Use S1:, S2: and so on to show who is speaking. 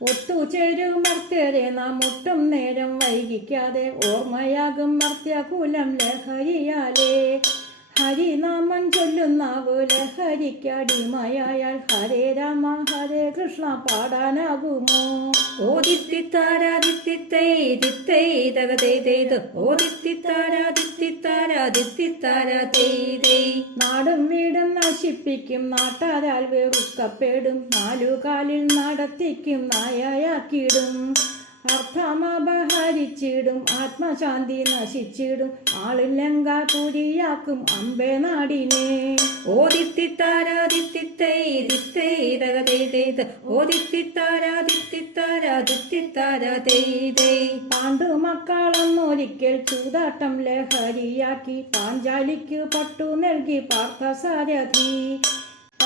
S1: ഒത്തുചേരും മർത്യരെ നാം ഒട്ടും നേരം വൈകിക്കാതെ ഓർമ്മയാകും മർത്യകുലം ലഹരിയാലേ. ഹരിനാമം ചൊല്ലുന്നാവ് ലഹരിക്കടിമയായാൽ ഹരേ രാമ ഹരേ കൃഷ്ണ പാടാനാകുമോ? നാടും നശിപ്പിക്കും നാട്ടാരാൽ വെറുക്കപ്പെടും നാലുകാലിൽ നടത്തിക്കും നായയാക്കിടും അർത്ഥമപഹരിച്ചിടും ആത്മശാന്തി നശിച്ചിടും ആളില്ലങ്ക ആളില്ലങ്കാപുരിയാക്കും അമ്പേ നാടിനെ.
S2: തൈ
S1: പാണ്ഡുമക്കളൊന്നൊരിക്കൽ ചൂതാട്ടം ലഹരിയാക്കി പാഞ്ചാലിക്ക് പട്ടു നൽകി പാർത്ഥസാരഥി.